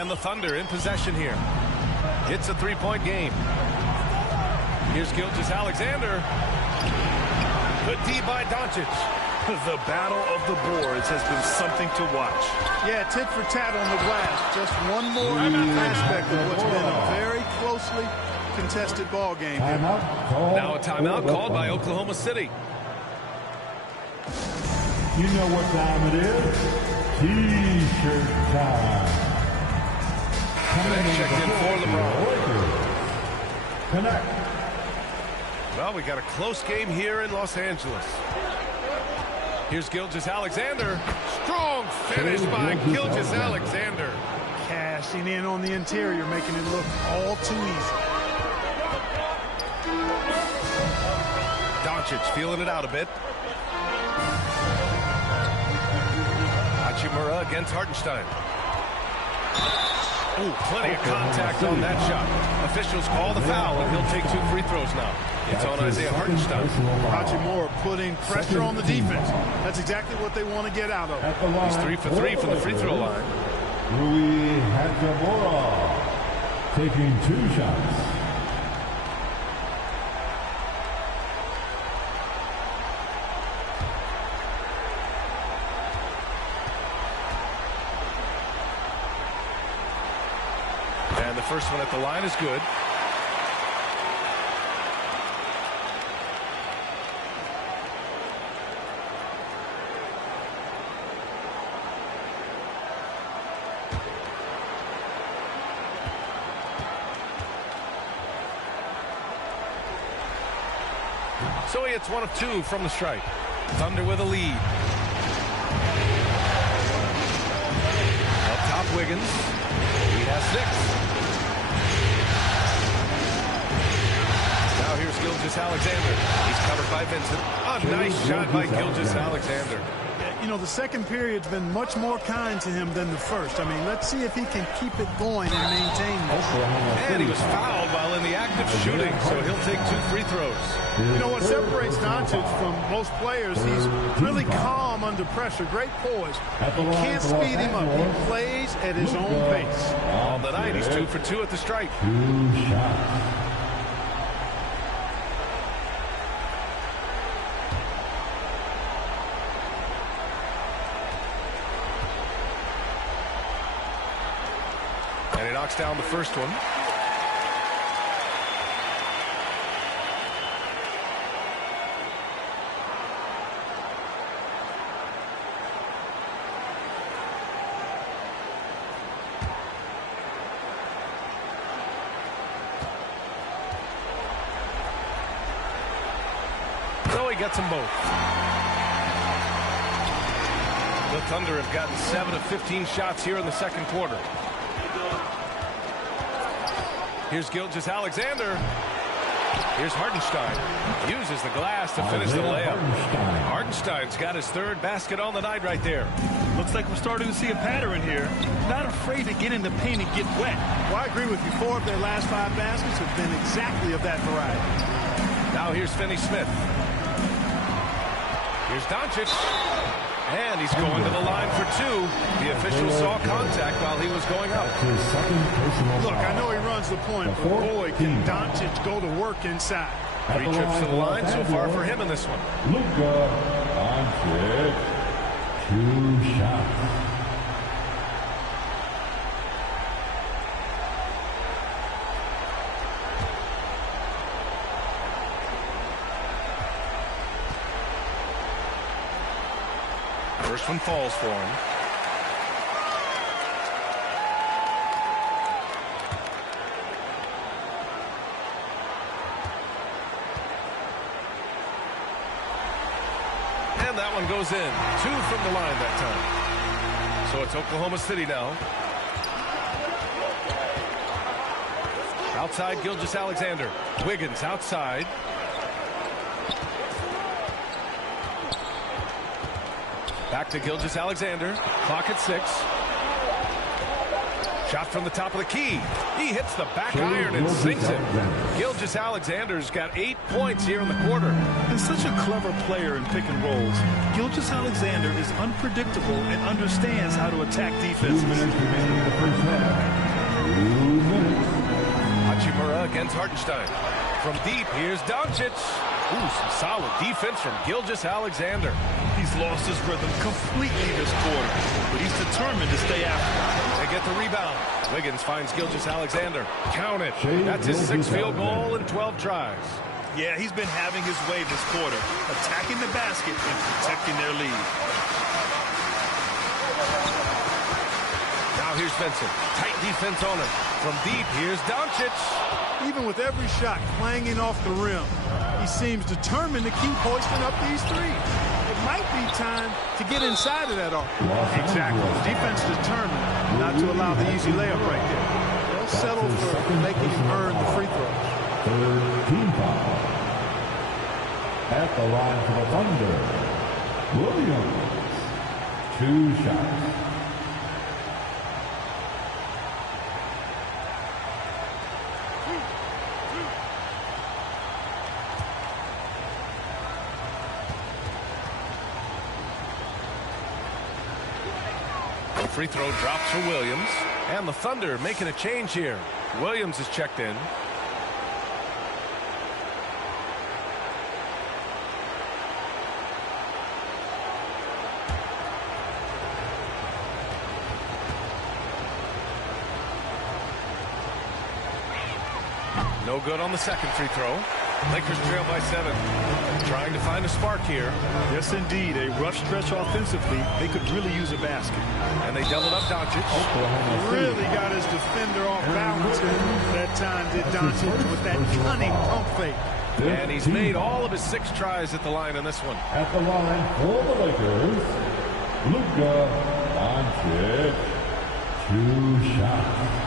And the Thunder in possession here. It's a three-point game. Here's Gilgeous-Alexander. Good D by Doncic. The battle of the boards has been something to watch. Yeah, tit for tat on the glass. Just one more aspect of what's been a very closely contested ball game. Now a timeout called by Oklahoma City. You know what time it is? T-shirt time. Checked in for LeBron. Connect. Well, we got a close game here in Los Angeles. Here's Gilgeous-Alexander. Strong finish by Gilgeous-Alexander. Cashing in on the interior, making it look all too easy. Doncic feeling it out a bit. Hachimura against Hartenstein. Ooh, plenty of contact on that shot. Officials call the foul, and he'll take 2 free throws now. It's on Isaiah Hartenstein. Hachimura putting pressure on the defense. That's exactly what they want to get out of. He's 3 for 3 from the free throw line. Rui Hachimura taking 2 shots. And the first one at the line is good. So he hits 1 of 2 from the stripe. Thunder with a lead. Up top, Wiggins. He has 6. Now here's Gilgeous-Alexander. He's covered by Vincent. A nice shot by Gilgeous-Alexander. You know, the second period's been much more kind to him than the first. I mean, let's see if he can keep it going and maintain this. And he was fouled while in the act of shooting, so he'll take 2 free throws. You know, what separates Doncic from most players, he's really calm under pressure. Great poise. You can't speed him up. He plays at his own pace. On the night, he's 2 for 2 at the stripe. 2 shots. And he knocks down the first one. So he gets them both. The Thunder have gotten 7 of 15 shots here in the second quarter. Here's Gilgeous-Alexander. Here's Hartenstein. Uses the glass to finish the layup. Hartenstein's got his 3rd basket on the night right there. Looks like we're starting to see a pattern here. Not afraid to get in the paint and get wet. Well, I agree with you. 4 of their last 5 baskets have been exactly of that variety. Now here's Finney-Smith. Here's Doncic. And he's going to the line for 2. The official saw contact while he was going up. Look, I know he runs the point, but boy, can Doncic go to work inside. 3 trips to the line so far for him in this one. Luka Doncic, 2 shots. First one falls for him. And that one goes in. 2 from the line that time. So it's Oklahoma City now. Outside, Gilgeous-Alexander. Wiggins outside. Back to Gilgeous-Alexander. Clock at 6. Shot from the top of the key. He hits the back iron and sinks it. Gilgeous-Alexander's got 8 points here in the quarter. He's such a clever player in pick and rolls. Gilgeous-Alexander is unpredictable and understands how to attack defenses. 2 minutes remaining in the first half. 2 minutes. Hachimura against Hartenstein. From deep, here's Doncic. Ooh, some solid defense from Gilgeous-Alexander. He's lost his rhythm completely this quarter, but he's determined to stay after it. They get the rebound. Wiggins finds Gilgeous-Alexander. Count it. That's his 6th field goal in 12 tries. Yeah, he's been having his way this quarter, attacking the basket and protecting their lead. Now here's Vincent. Tight defense on him. From deep, here's Doncic. Even with every shot clanging off the rim, he seems determined to keep hoisting up these threes. It might be time to get inside of that arc. Exactly. Defense determined not to allow the easy layup right there. They'll settle for making him earn the free throws. 3rd team foul. At the line for the Thunder, Williams. 2 shots. Free throw drops for Williams. And the Thunder making a change here. Williams is checked in. No good on the second free throw. Lakers trail by 7. Trying to find a spark here. Yes, indeed. A rough stretch offensively. They could really use a basket. And they doubled up Doncic. Really got his defender off balance that time, did Doncic, with that cunning pump fake. And he's made all of his 6 tries at the line in this one. At the line for the Lakers, Luka Doncic. 2 shots.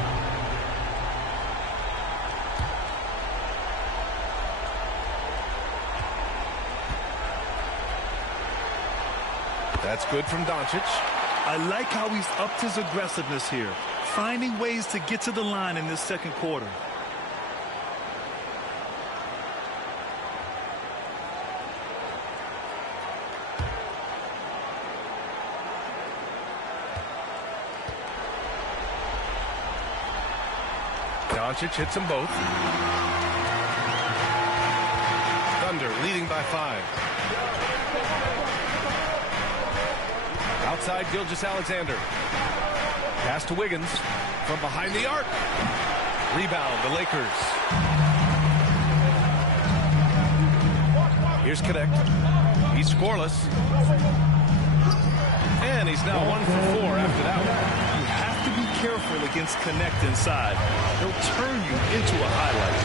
That's good from Doncic. I like how he's upped his aggressiveness here, finding ways to get to the line in this second quarter. Doncic hits them both. Thunder leading by 5. Outside Gilgeous-Alexander. Pass to Wiggins from behind the arc. Rebound, the Lakers. Here's Connect. He's scoreless. And he's now 1 for 4 after that one. You have to be careful against Connect inside. He'll turn you into a highlight.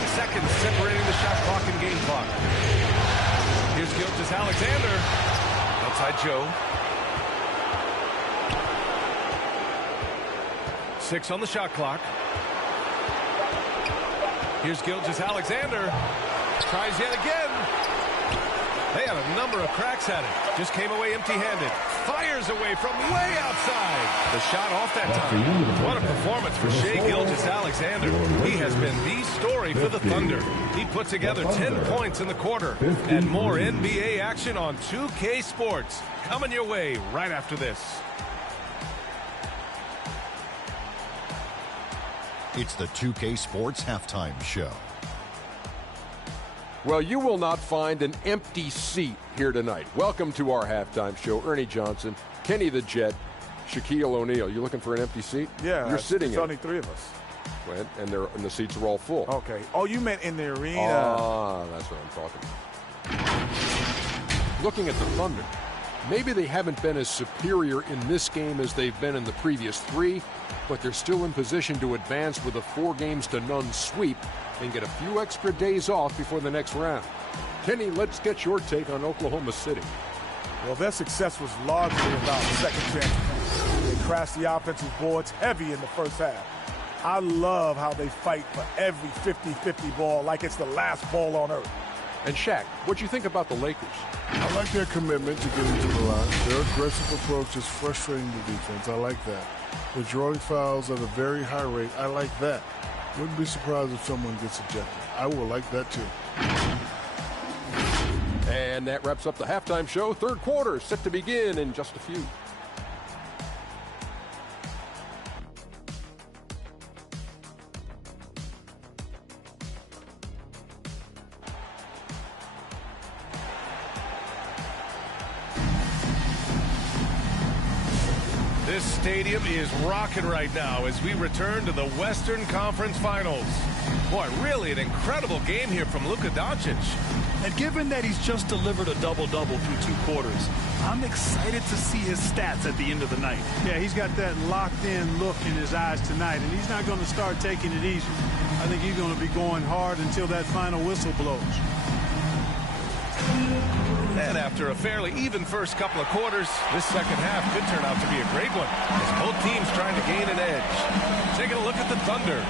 9 seconds separating the shot clock and game clock. Here's Gilgeous-Alexander. Outside Joe. 6 on the shot clock. Here's Gilgeous-Alexander. Tries yet again. They had a number of cracks at it. Just came away empty-handed. Fires away from way outside. The shot off that time. What a performance for Shai Gilgeous-Alexander. He has been the story for the Thunder. He put together 10 points in the quarter. And more NBA action on 2K Sports. Coming your way right after this. It's the 2K Sports Halftime Show. Well, you will not find an empty seat here tonight. Welcome to our halftime show. Ernie Johnson, Kenny the Jet, Shaquille O'Neal. You looking for an empty seat? Yeah, you're sitting it's in. only 3 of us. Well, and the seats are all full. Okay. Oh, you meant in the arena. Ah, that's what I'm talking about. Looking at the Thunder, maybe they haven't been as superior in this game as they've been in the previous 3, but they're still in position to advance with a 4-0 sweep and get a few extra days off before the next round. Kenny, let's get your take on Oklahoma City. Well, their success was largely about second chance. They crashed the offensive boards heavy in the first half. I love how they fight for every 50-50 ball like it's the last ball on earth. And Shaq, what'd you think about the Lakers? I like their commitment to getting to the line. Their aggressive approach is frustrating the defense. I like that. They're drawing fouls at a very high rate. I like that. Wouldn't be surprised if someone gets ejected. I will like that too. And that wraps up the halftime show. Third quarter set to begin in just a few. This stadium is rocking right now as we return to the Western Conference Finals. Boy, really an incredible game here from Luka Doncic. And given that he's just delivered a double-double through 2 quarters, I'm excited to see his stats at the end of the night. Yeah, he's got that locked-in look in his eyes tonight, and he's not going to start taking it easy. I think he's going to be going hard until that final whistle blows. And after a fairly even first couple of quarters, this second half could turn out to be a great one as both teams trying to gain an edge. Taking a look at the Thunder.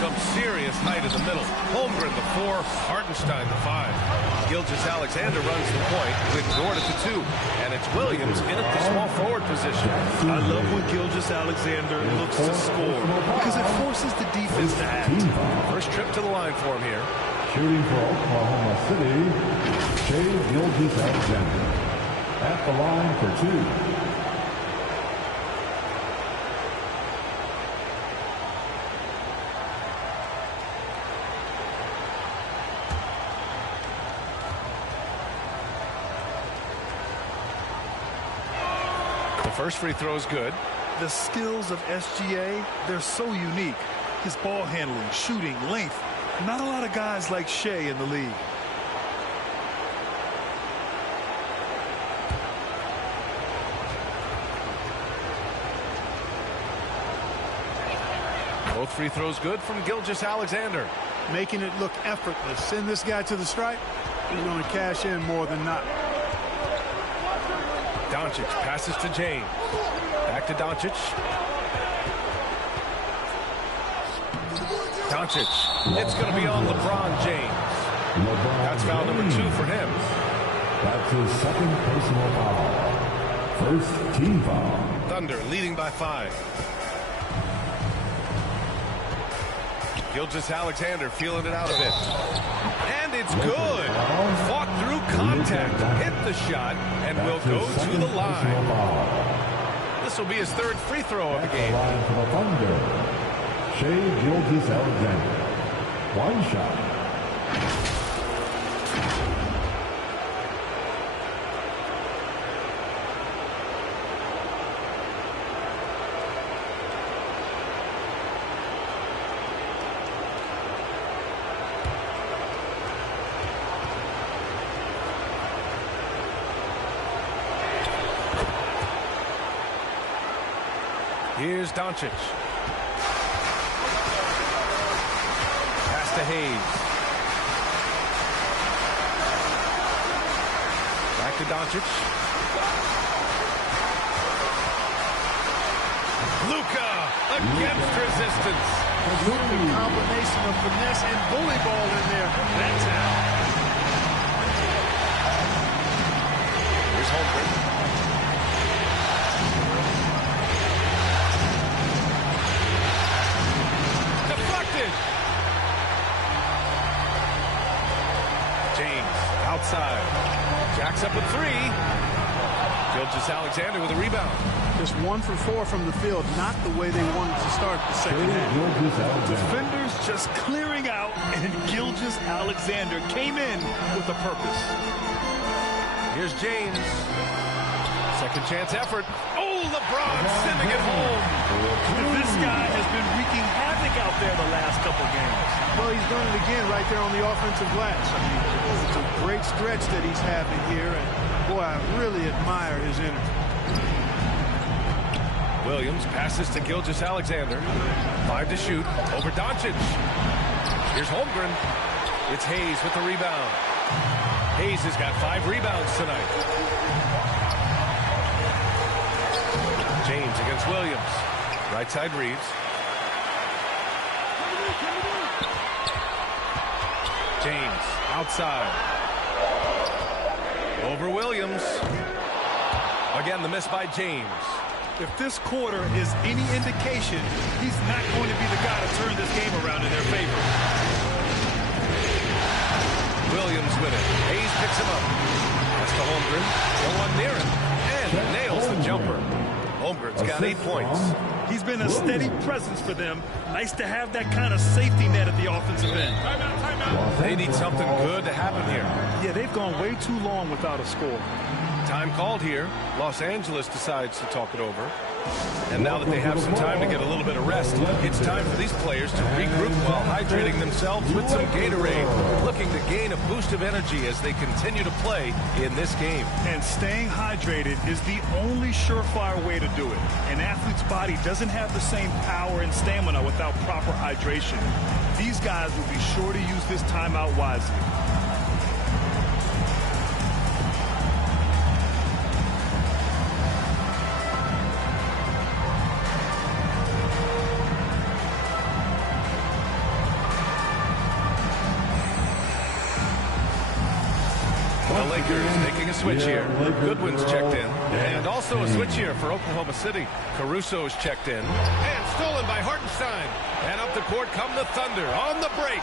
Some serious height in the middle. Holmgren the 4, Hartenstein the 5. Gilgeous-Alexander runs the point with Dort at the 2. And it's Williams in at the small forward position. I love when Gilgeous-Alexander looks to score because it forces the defense to act. First trip to the line for him here. Shooting for Oklahoma City, Shai Gilgeous-Alexander. At the line for 2. The first free throw is good. The skills of SGA, they're so unique. His ball handling, shooting, length. Not a lot of guys like Shai in the league. Both free throws good from Gilgeous-Alexander. Making it look effortless. Send this guy to the stripe. He's going to cash in more than not. Doncic passes to James. Back to Doncic. Doncic. It's going to be on LeBron James. That's foul number 2 for him. That's his second personal foul. First team foul. Thunder leading by 5. Gilgeous-Alexander feeling it out a bit. And it's good. Fought through contact, hit the shot, and will go to the line. This will be his 3rd free throw of the game. Line for the Thunder. Shai Gilgeous-Alexander. 1 shot. Here's Doncic. Pass to Hayes. Back to Doncic. Luka against resistance. A combination of finesse and bully ball in there. That's out. Here's Holmgren. James outside. Jacks up with 3. Gilgeous-Alexander with a rebound. Just 1 for 4 from the field. Not the way they wanted to start the second half. Defenders just clearing out, and Gilgeous-Alexander came in with a purpose. Here's James. Second chance effort. Oh, LeBron sending it home. This guy has been wreaking havoc out there the last couple games. Well, he's done it again right there on the offensive glass. I mean, it's a great stretch that he's having here, and boy, I really admire his energy. Williams passes to Gilgeous-Alexander. 5 to shoot over Doncic. Here's Holmgren. It's Hayes with the rebound. Hayes has got 5 rebounds tonight. James against Williams. Right side Reeves. James outside. Over Williams. Again, the miss by James. If this quarter is any indication, he's not going to be the guy to turn this game around in their favor. Williams with it. Hayes picks him up. That's to Holmgren. No one near him. And nails the jumper. Holmgren's got 8 points. He's been a steady presence for them. Nice to have that kind of safety net at the offensive end. They need something good to happen here. Yeah, they've gone way too long without a score. Time called here. Los Angeles decides to talk it over. And now that they have some time to get a little bit of rest, it's time for these players to regroup while hydrating themselves with some Gatorade, looking to gain a boost of energy as they continue to play in this game. And staying hydrated is the only surefire way to do it. An athlete's body doesn't have the same power and stamina without proper hydration. These guys will be sure to use this timeout wisely. The Lakers making a switch here. Goodwin's checked in. And also a switch here for Oklahoma City. Caruso's checked in. And stolen by Hartenstein. And up the court come the Thunder on the break.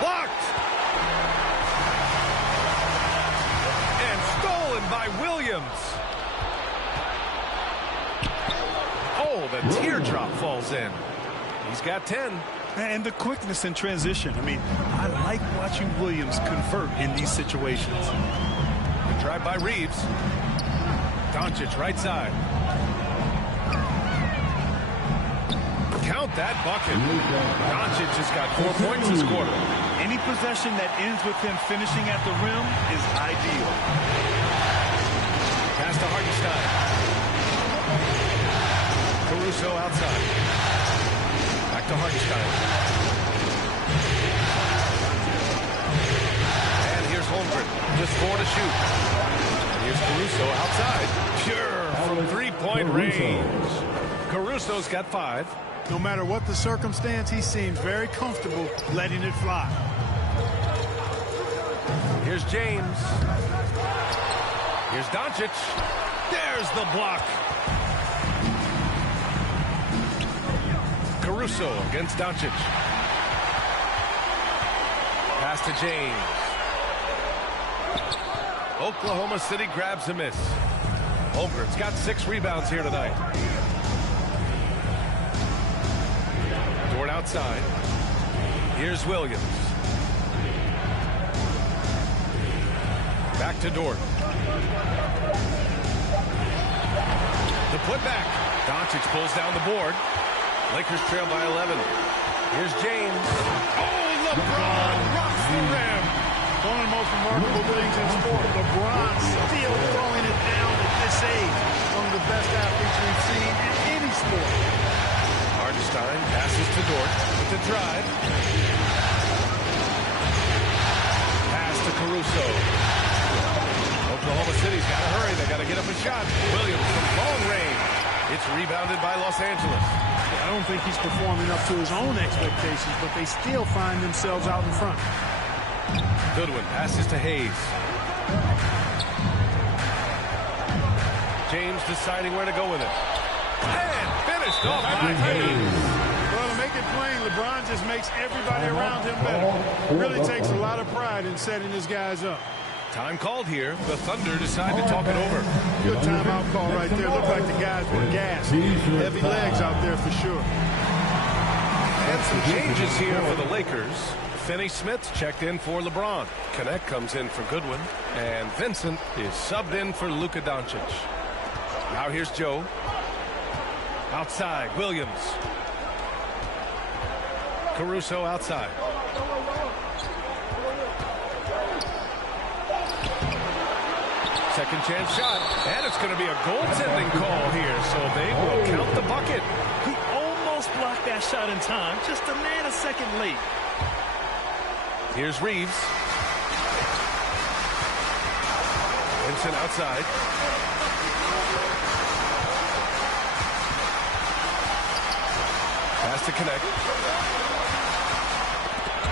Blocked. And stolen by Williams. Oh, the teardrop falls in. He's got 10. And the quickness in transition. I mean, I like watching Williams convert in these situations. Good drive by Reeves. Doncic right side. Count that bucket. Doncic has got 4 points this quarter. Any possession that ends with him finishing at the rim is ideal. Pass to Hartenstein. Caruso outside. Back to Hartenstein. And here's Holmgren. Just 4 to shoot. And here's Caruso outside. Pure from three-point range. Caruso's got 5. No matter what the circumstance, he seems very comfortable letting it fly. Here's James. Here's Doncic. There's the block. Caruso against Doncic. Pass to James. Oklahoma City grabs a miss. Holmgren's got 6 rebounds here tonight. Dort outside. Here's Williams. Back to Dort. The putback. Doncic pulls down the board. Lakers trail by 11. Here's James. Oh, LeBron rocks the rim. One of the most remarkable things in sport. LeBron still throwing it down at this age. One of the best athletes we've seen in any sport. Hartenstein passes to Dort with the drive. Pass to Caruso. Oklahoma City's got to hurry. They got to get up a shot. Williams from long range. It's rebounded by Los Angeles. I don't think he's performing up to his own expectations, but they still find themselves out in front. Goodwin passes to Hayes. James deciding where to go with it. And finished off by Hayes. Well, to make it plain, LeBron just makes everybody around him better. Really takes a lot of pride in setting his guys up. Time called here. The Thunder decide to talk it over. Good timeout call right there. Looked like the guys were gassed. Heavy legs out there for sure. And some changes here for the Lakers. Finney-Smith checked in for LeBron. Connect comes in for Goodwin. And Vincent is subbed in for Luka Doncic. Now here's Joe. Outside, Williams. Caruso outside. Second chance shot. And it's going to be a goaltending call here, so they will count the bucket. He almost blocked that shot in time, just a nanosecond late. Here's Reeves. Vincent outside. Pass to Connect.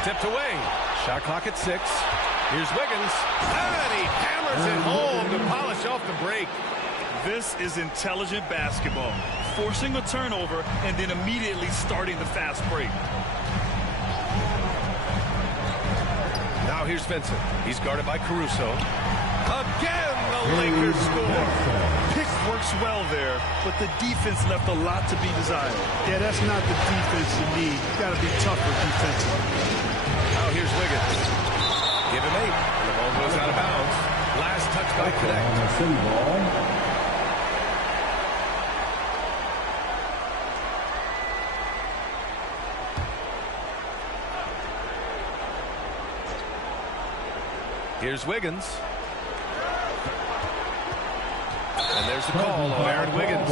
Tipped away. Shot clock at 6. Here's Wiggins, and he hammers it home to polish off the break. This is intelligent basketball, forcing a turnover and then immediately starting the fast break. Now here's Vincent. He's guarded by Caruso. Again, the Lakers score. Pick works well there, but the defense left a lot to be desired. Yeah, that's not the defense you need. You got to be tougher defensively. Now here's Wiggins. Give him 8, and the ball goes out of bounds. Last touch by Connect. Here's Wiggins. And there's the call on Aaron Wiggins.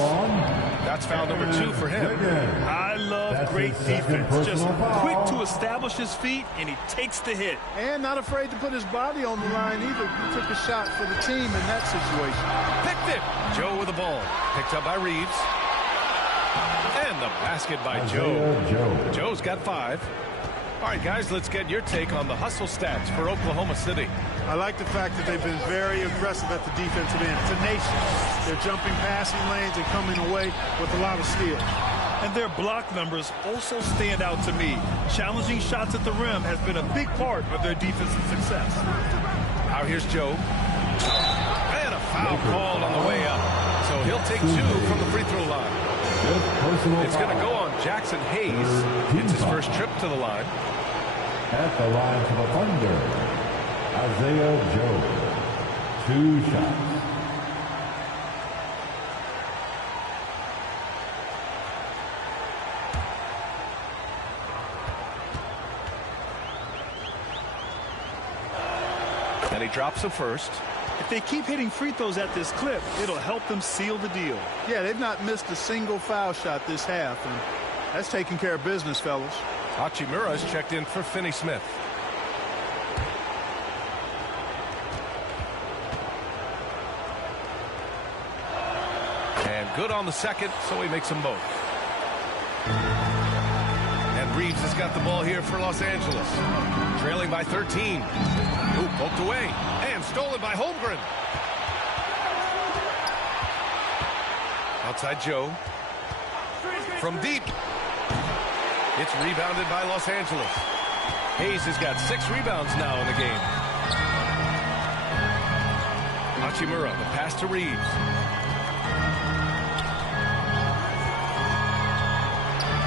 That's foul number 2 for him. I love great defense. Just quick to establish his feet, and he takes the hit. And not afraid to put his body on the line either. He took a shot for the team in that situation. Picked it. Joe with the ball. Picked up by Reeves. And the basket by Joe. Joe's got 5. All right, guys, let's get your take on the hustle stats for Oklahoma City. I like the fact that they've been very aggressive at the defensive end. Tenacious. They're jumping passing lanes and coming away with a lot of skill. And their block numbers also stand out to me. Challenging shots at the rim has been a big part of their defensive success. Now here's Joe. And a foul called on the way up. So he'll take 2 from the free throw line. It's going to go on Jackson Hayes. It's his first trip to the line. At the line for the Thunder, Isaiah Joe. 2 shots. And he drops the first. If they keep hitting free throws at this clip, it'll help them seal the deal. Yeah, they've not missed a single foul shot this half, and that's taking care of business, fellas. Hachimura's checked in for Finney-Smith. And good on the second, so he makes them both. And Reeves has got the ball here for Los Angeles. Trailing by 13. Ooh, poked away. And stolen by Holmgren. Outside Joe. From deep. It's rebounded by Los Angeles. Hayes has got 6 rebounds now in the game. Hachimura, the pass to Reeves.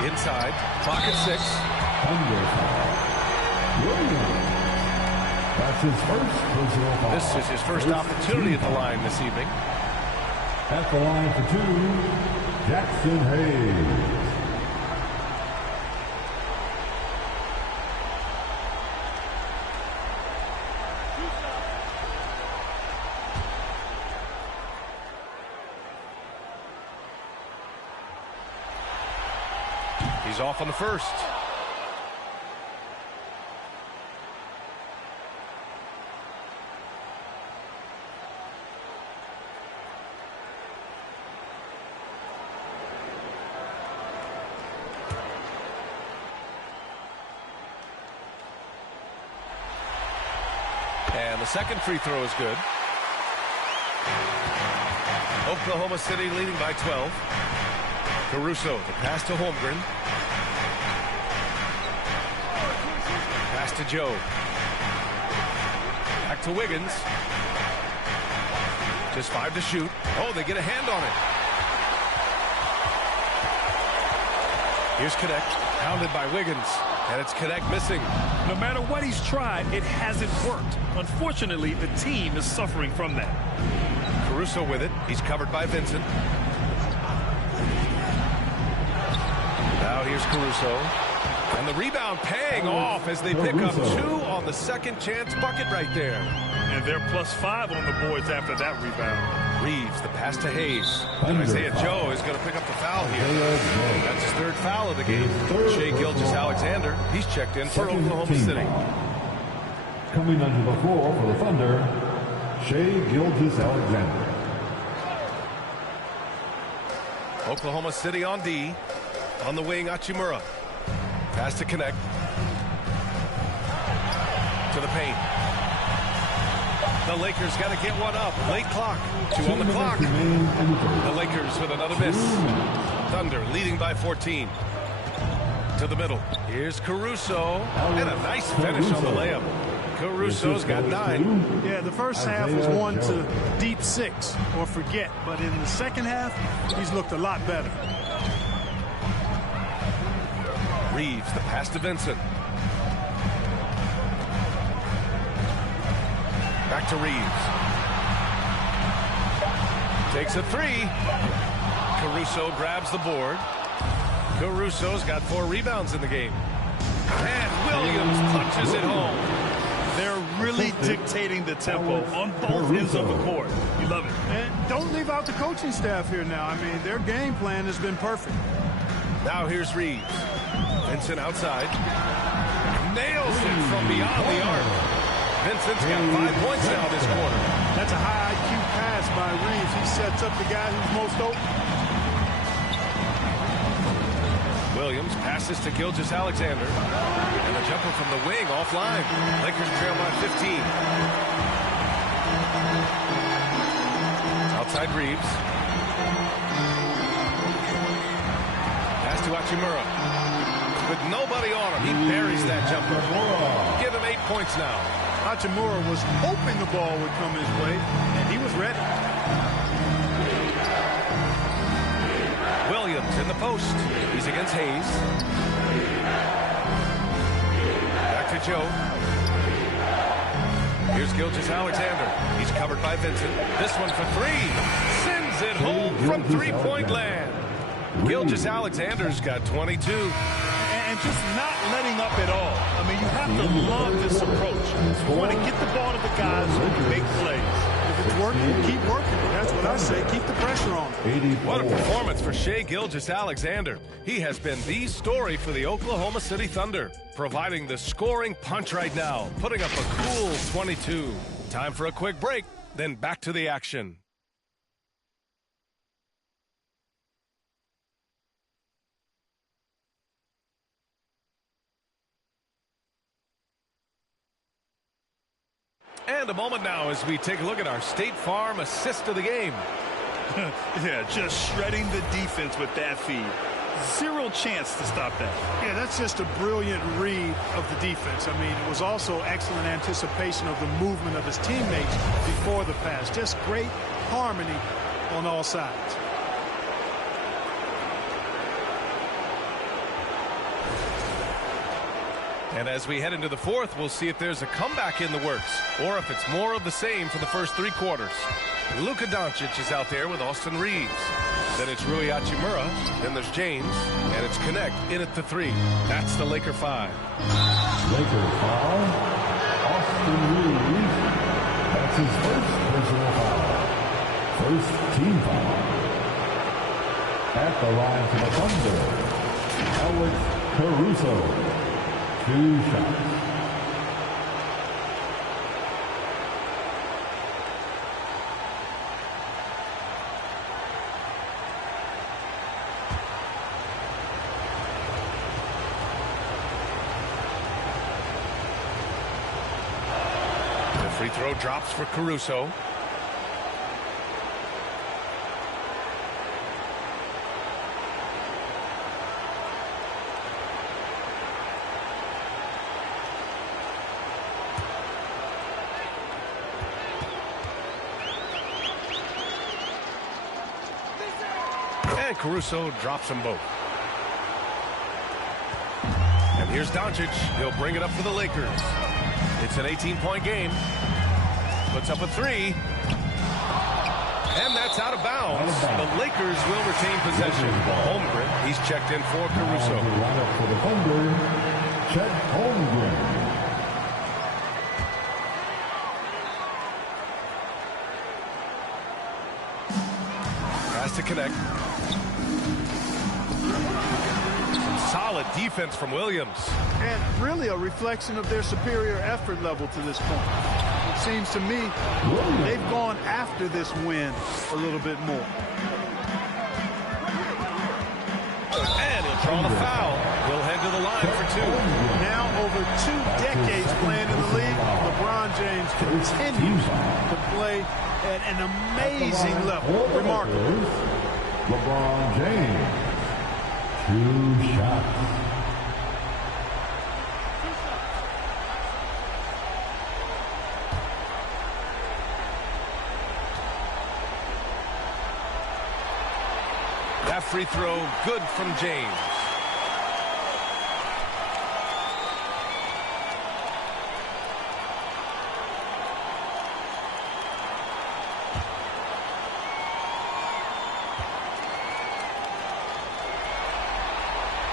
Inside, clock at 6. That's his first personal foul. This is his first opportunity at the line this evening. At the line for 2, Jackson Hayes. He's off on the first. And the second free throw is good. Oklahoma City leading by 12. Caruso, the pass to Holmgren. Pass to Joe. Back to Wiggins. Just 5 to shoot. Oh, they get a hand on it. Here's Connect, pounded by Wiggins. And it's Connect missing. No matter what he's tried, it hasn't worked. Unfortunately, the team is suffering from that. Caruso with it. He's covered by Vincent. Now here's Caruso. And the rebound paying off as they pick up 2 on the second chance bucket right there. And they're +5 on the boards after that rebound. Reeves, the pass to Hayes. And Isaiah Joe is going to pick up the foul here. That's his 3rd foul of the game. Shai Gilgeous-Alexander, he's checked in for Oklahoma City. Coming onto the floor for the Thunder, Shai Gilgeous-Alexander. Oklahoma City on D. On the wing, Hachimura. Pass to Connect. To the paint. The Lakers got to get one up. Late clock. 2 on the clock. The Lakers with another miss. Thunder leading by 14. To the middle. Here's Caruso. And a nice finish on the layup. Caruso's got 9. Yeah, the first half was 1 to deep 6 or forget. But in the second half, he's looked a lot better. Reeves, the pass to Vincent. Back to Reeves. Takes a 3. Caruso grabs the board. Caruso's got 4 rebounds in the game. And Williams punches it home. They're really dictating the tempo on both ends of the court. You love it. And don't leave out the coaching staff here now. I mean, their game plan has been perfect. Now here's Reeves. Vincent outside. Nails it from beyond the arc. Vincent's got 5 points now this quarter. That's a high IQ pass by Reeves. He sets up the guy who's most open. Williams passes to Gilgeous-Alexander. And a jumper from the wing offline. Lakers trail by 15. Outside Reeves. Pass to Hachimura. With nobody on him, he buries that jumper. Give him 8 points now. Hachimura was hoping the ball would come his way, and he was ready. Williams in the post. He's against Hayes. Back to Joe. Here's Gilgeous-Alexander. He's covered by Vincent. This one for 3. Sends it home from 3-point land. Gilgeous-Alexander's got 22. And just not letting up at all. I mean, you have to love this approach. You want to get the ball to the guys who can make plays. If it's working, keep working. That's what I say. Keep the pressure on. What a performance for Shai Gilgeous-Alexander. He has been the story for the Oklahoma City Thunder, providing the scoring punch right now, putting up a cool 22. Time for a quick break, then back to the action. And a moment now as we take a look at our State Farm assist of the game. Yeah, just shredding the defense with that feed. 0 chance to stop that. Yeah, that's just a brilliant read of the defense. I mean, it was also excellent anticipation of the movement of his teammates before the pass. Just great harmony on all sides. And as we head into the fourth, we'll see if there's a comeback in the works or if it's more of the same for the first 3 quarters. Luka Doncic is out there with Austin Reeves. Then it's Rui Hachimura. Then there's James. And it's Connect in at the 3. That's the Laker 5. Laker foul. Austin Reeves. That's his first personal foul. First team foul. At the line for the Thunder, Alex Caruso. 2 shots. The free throw drops for Caruso. And Caruso drops them both. And here's Doncic. He'll bring it up for the Lakers. It's an 18-point game. Puts up a 3. And that's out of bounds. The Lakers will retain possession. Holmgren, he's checked in for Caruso. For the Thunder, Chet Holmgren. Has to connect. Some solid defense from Williams. And really a reflection of their superior effort level to this point. It seems to me they've gone after this win a little bit more. And he'll draw the foul. He'll head to the line for 2. Now over 2 decades playing in the league, LeBron James can continues to play at an amazing level. Remarkable. LeBron James, 2 shots. That free throw good from James.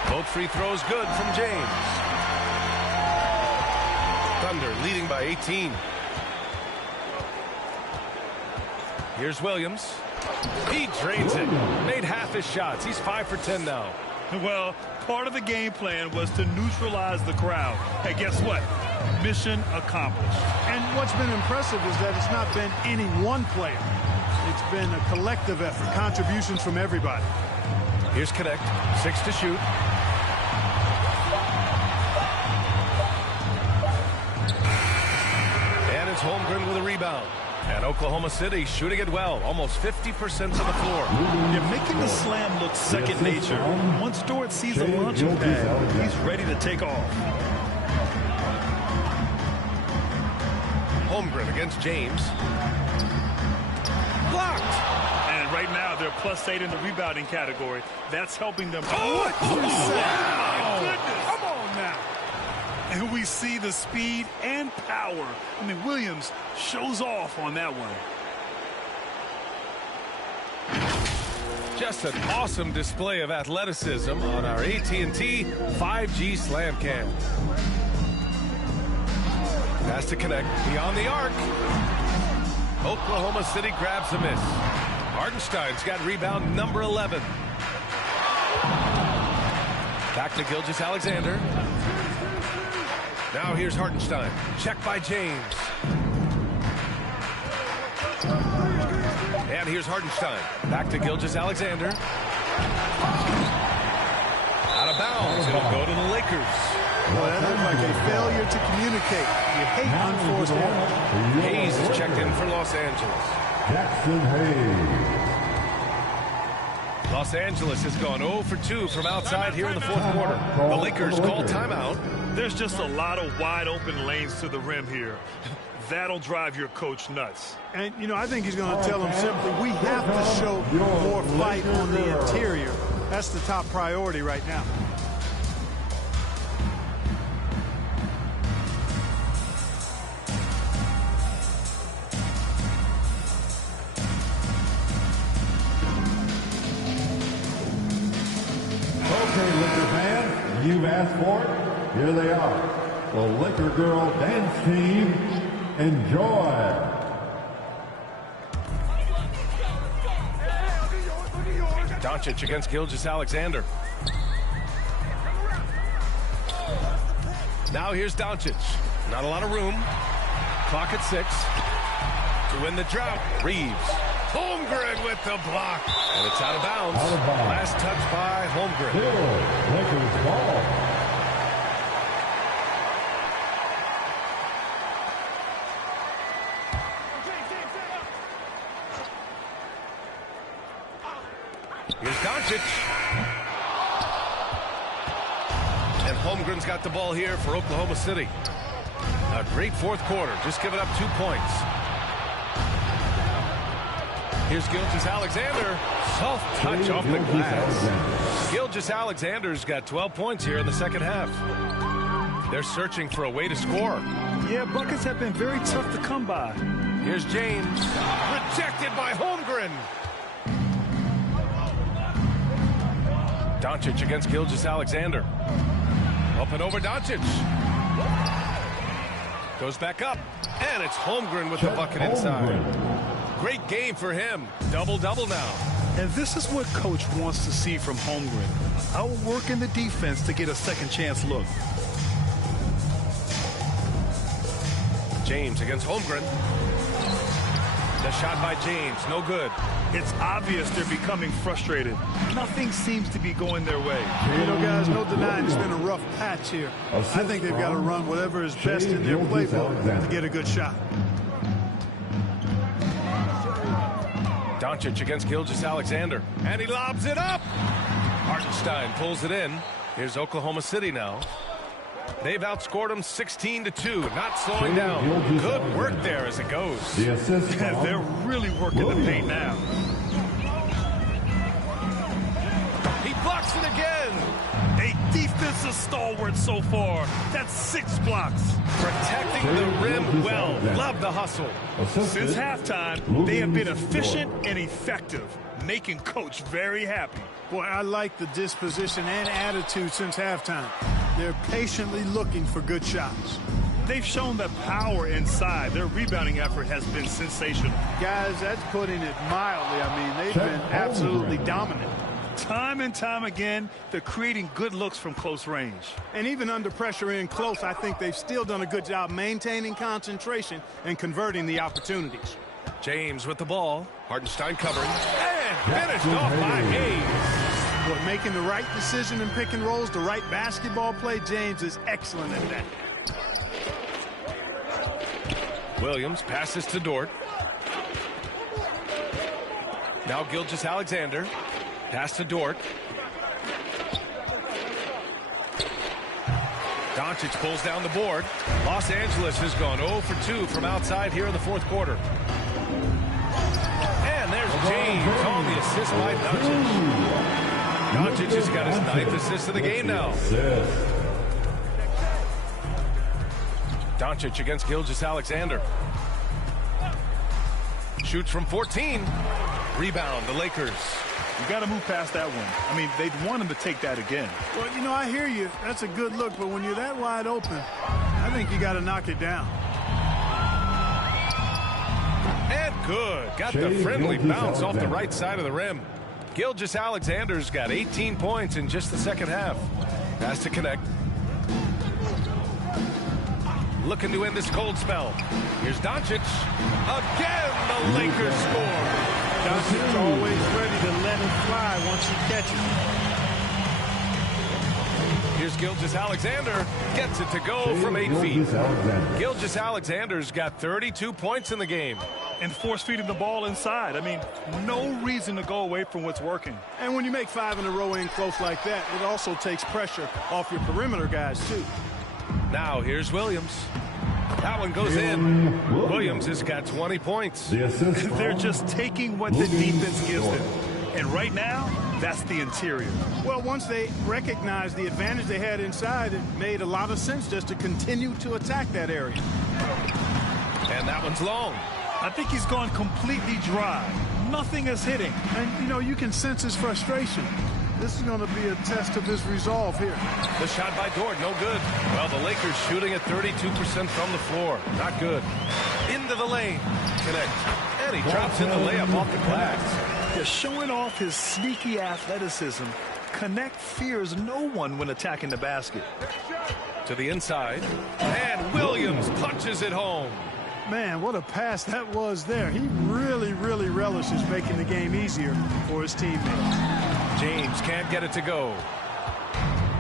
Both free throws good from James. Thunder leading by 18. Here's Williams. He drains it. Made half his shots. He's 5 for 10 now. Well, part of the game plan was to neutralize the crowd. Hey, guess what? Mission accomplished. And what's been impressive is that it's not been any one player. It's been a collective effort, contributions from everybody. Here's Connect, 6 to shoot. And it's Holmgren with a rebound. And Oklahoma City shooting it well, almost 50% of the floor. You're making the slam look second nature. Once Dort sees the launching pad, he's ready to take off. Holmgren against James. Blocked. And right now, they're +8 in the rebounding category. That's helping them. Oh, my goodness. Come on now. And we see the speed and power. I mean, Williams shows off on that one. Just an awesome display of athleticism on our AT&T 5G Slam Cam. Pass to Connect. Beyond the arc. Oklahoma City grabs a miss. Hartenstein's got rebound number 11. Back to Gilgeous-Alexander. Now here's Hartenstein. Check by James. And here's Hartenstein. Back to Gilgeous-Alexander. Out of bounds. It'll go to the Lakers. Well, that looked like a failure to communicate. You hate unforced errors. Hayes is checked in for Los Angeles. Jackson Hayes. Los Angeles has gone 0 for 2 from outside here in the fourth quarter. The Lakers call timeout. There's just a lot of wide open lanes to the rim here. That'll drive your coach nuts. And, you know, I think he's going to tell them simply, we have to show more fight on the interior. That's the top priority right now. Okay, Liquor fans, you've asked for it. Here they are. The Liquor Girl Dance Team. Enjoy. Doncic against Gilgeous-Alexander. Now here's Doncic. Not a lot of room. Clock at 6. To win the drought, Reeves. Holmgren with the block. And it's out of bounds. Last touch by Holmgren. Still Lakers ball. Here's Doncic. And Holmgren's got the ball here for Oklahoma City. A great fourth quarter. Just giving up 2 points. Here's Gilgeous-Alexander. Soft touch off the glass. Gilgeous-Alexander's got 12 points here in the second half. They're searching for a way to score. Yeah, buckets have been very tough to come by. Here's James. Rejected by Holmgren. Doncic against Gilgeous-Alexander. Up and over Doncic. Goes back up. And it's Holmgren with the bucket inside. Great game for him. Double-double now. And this is what Coach wants to see from Holmgren. Outworking the defense to get a second chance look. James against Holmgren. The shot by James, no good. It's obvious they're becoming frustrated. Nothing seems to be going their way. You know, guys, no denying it's been a rough patch here. I think they've got to run whatever is best in their playbook to get a good shot. Doncic against Gilgeous-Alexander. And he lobs it up. Hartenstein pulls it in. Here's Oklahoma City now. They've outscored them 16-2. Not slowing down. Good work there as it goes. The assist. They're really working the paint now. He blocks it again. A defensive stalwart so far. That's 6 blocks. Protecting the rim well. Love the hustle. Since halftime, they have been efficient and effective, making Coach very happy. Boy, I like the disposition and attitude since halftime. They're patiently looking for good shots. They've shown the power inside. Their rebounding effort has been sensational. Guys, that's putting it mildly. I mean, they've been absolutely dominant. Time and time again, they're creating good looks from close range. And even under pressure in close, I think they've still done a good job maintaining concentration and converting the opportunities. James with the ball. Hartenstein covering. And finished off by Hayes. But making the right decision in pick and rolls, the right basketball play, James is excellent at that. Williams passes to Dort. Now Gilgeous-Alexander. Pass to Dort. Doncic pulls down the board. Los Angeles has gone 0 for 2 from outside here in the fourth quarter. And there's James on the assist by Doncic. Doncic has got his 9th assist of the game now. Doncic against Gilgeous-Alexander. Shoots from 14. Rebound, the Lakers. You got to move past that one. I mean, they'd want him to take that again. Well, you know, I hear you. That's a good look, but when you're that wide open, I think you got to knock it down. And good. Got the friendly bounce off the right side of the rim. Gilgeous-Alexander's got 18 points in just the second half. Has to connect. Looking to end this cold spell. Here's Doncic. Again, the Lakers score. Doncic always ready to let it fly once he catches it. Here's Gilgeous-Alexander. Gets it to go from 8 feet. Gilgeous-Alexander's got 32 points in the game. And force-feeding the ball inside. I mean, no reason to go away from what's working. And when you make 5 in a row in close like that, it also takes pressure off your perimeter guys, too. Now here's Williams. That one goes in. Williams has got 20 points. They're just taking what the defense gives them. And right now, that's the interior. Well, once they recognized the advantage they had inside, it made a lot of sense just to continue to attack that area. And that one's long. I think he's gone completely dry. Nothing is hitting. And, you know, you can sense his frustration. This is going to be a test of his resolve here. The shot by Dort, no good. Well, the Lakers shooting at 32% from the floor. Not good. Into the lane. Connect. And he drops in the layup off the glass. They're showing off his sneaky athleticism. Connect fears no one when attacking the basket. To the inside. And Williams punches it home. Man, what a pass that was there. He really, really relishes making the game easier for his teammates. James can't get it to go.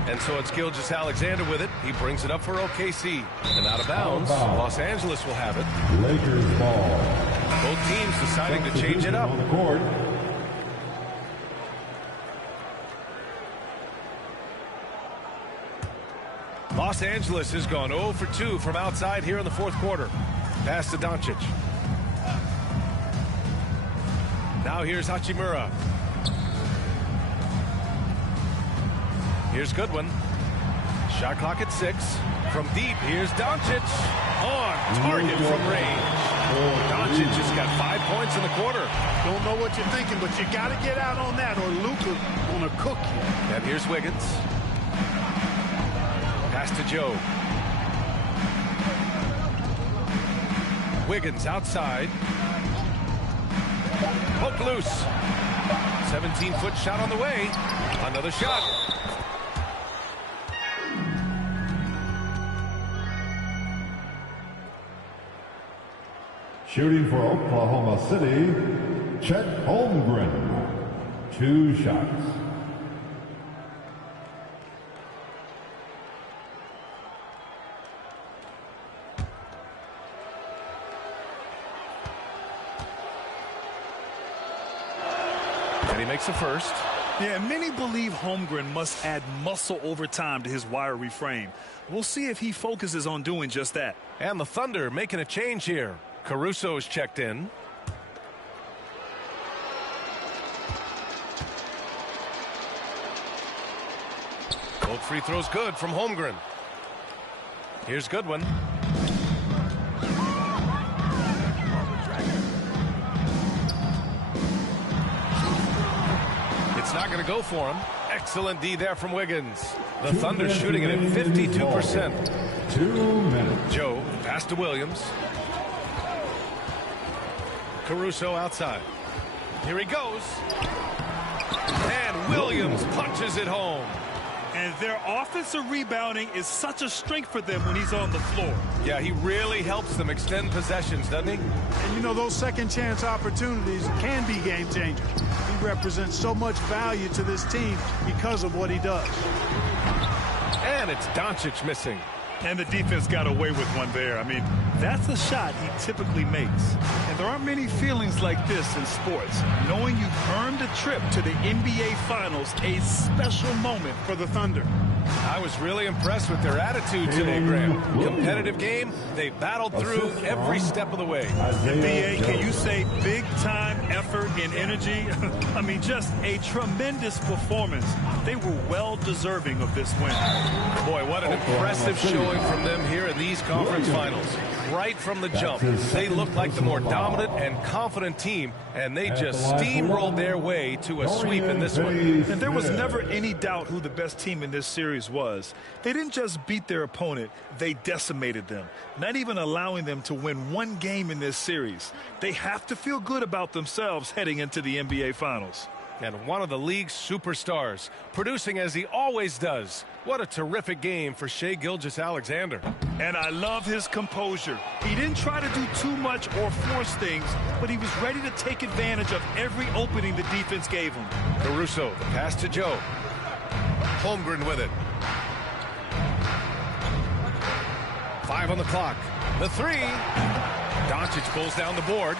And so it's Gilgeous-Alexander with it. He brings it up for OKC. And out of bounds, Los Angeles will have it. Lakers ball. Both teams deciding to change it up. On the court. Los Angeles has gone 0 for 2 from outside here in the fourth quarter. Pass to Doncic. Now here's Hachimura. Here's Goodwin. Shot clock at 6. From deep, here's Doncic. On target from range. Doncic just got 5 points in the quarter. Don't know what you're thinking, but you got to get out on that or Luka's going to cook you. And here's Wiggins. Pass to Joe. Wiggins outside. Poke loose. 17-foot shot on the way. Another shot. Shooting for Oklahoma City, Chet Holmgren. 2 shots. And he makes the first. Yeah, many believe Holmgren must add muscle over time to his wiry frame. We'll see if he focuses on doing just that. And the Thunder making a change here. Caruso's checked in. Both free throws good from Holmgren. Here's Goodwin. It's not going to go for him. Excellent D there from Wiggins. The Thunder shooting it at 52%. 2 minutes. Joe, pass to Williams. Caruso outside. Here he goes. And Williams punches it home. And their offensive rebounding is such a strength for them when he's on the floor. Yeah, he really helps them extend possessions, doesn't he? And you know, those second chance opportunities can be game changers. He represents so much value to this team because of what he does. And it's Doncic missing. And the defense got away with one there. I mean, that's a shot he typically makes. And there aren't many feelings like this in sports. Knowing you've earned a trip to the NBA Finals, a special moment for the Thunder. I was really impressed with their attitude today, Graham. Competitive game. They battled through every step of the way. NBA, can you say big-time effort and energy? I mean, just a tremendous performance. They were well-deserving of this win. Boy, what an impressive showing from them here in these conference finals. Right from the jump, they looked like the more dominant and confident team, and they just steamrolled their way to a sweep in this one. And there was never any doubt who the best team in this series was. They didn't just beat their opponent, they decimated them, not even allowing them to win one game in this series. They have to feel good about themselves heading into the NBA Finals. And one of the league's superstars, producing as he always does. What a terrific game for Shai Gilgeous-Alexander. And I love his composure. He didn't try to do too much or force things, but he was ready to take advantage of every opening the defense gave him. Caruso, the pass to Joe. Holmgren with it. 5 on the clock. The three. Doncic pulls down the board.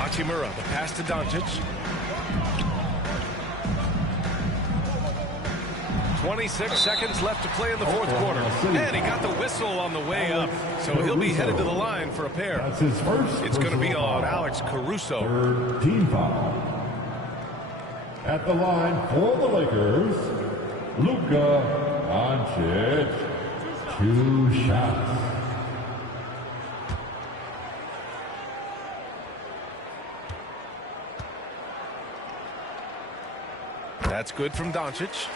Hachimura, the pass to Doncic. 26 seconds left to play in the fourth quarter. And he got the whistle on the way up. So he'll be headed to the line for a pair. That's his first. It's going to be on Alex Caruso. Third team foul. At the line for the Lakers, Luka Doncic. 2 shots. That's good from Doncic.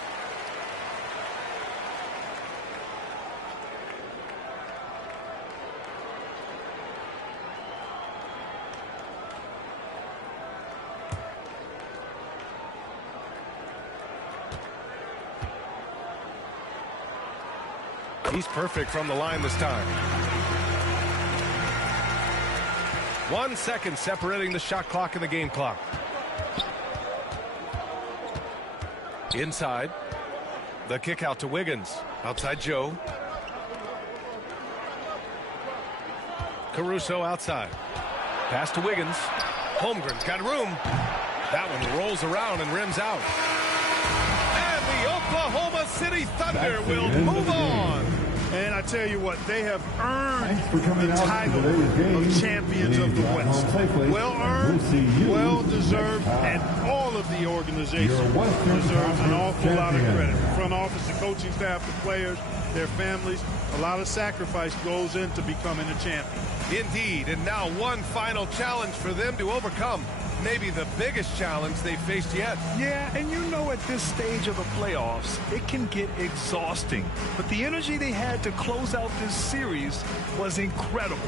He's perfect from the line this time. 1 second separating the shot clock and the game clock. Inside. The kick out to Wiggins. Outside Joe. Caruso outside. Pass to Wiggins. Holmgren's got room. That one rolls around and rims out. And the Oklahoma City Thunder will move on. And I tell you what, they have earned the title of champions of the West. Well earned, well deserved, and all of the organization deserves an awful lot of credit. The front office, the coaching staff, the players, their families, a lot of sacrifice goes into becoming a champion. Indeed, and now one final challenge for them to overcome. Maybe the biggest challenge they've faced yet. Yeah, and you know at this stage of the playoffs, it can get exhausting. But the energy they had to close out this series was incredible.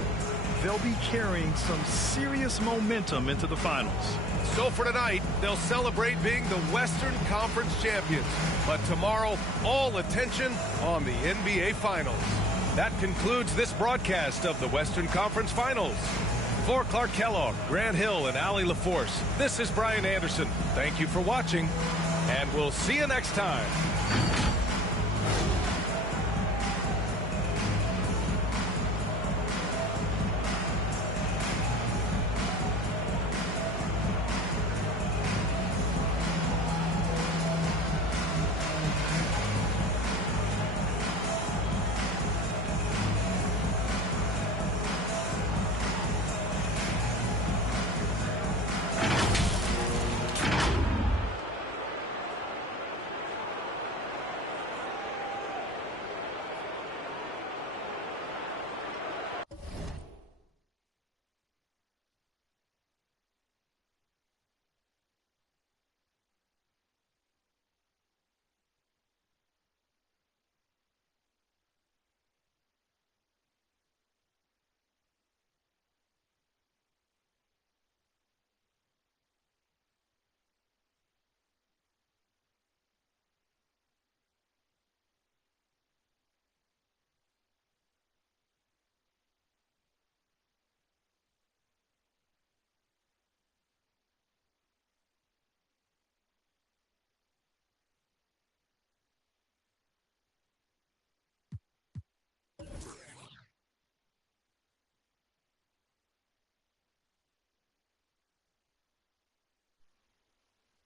They'll be carrying some serious momentum into the finals. So for tonight, they'll celebrate being the Western Conference champions. But tomorrow, all attention on the NBA Finals. That concludes this broadcast of the Western Conference Finals. For Clark Kellogg, Grant Hill, and Allie LaForce, this is Brian Anderson. Thank you for watching, and we'll see you next time.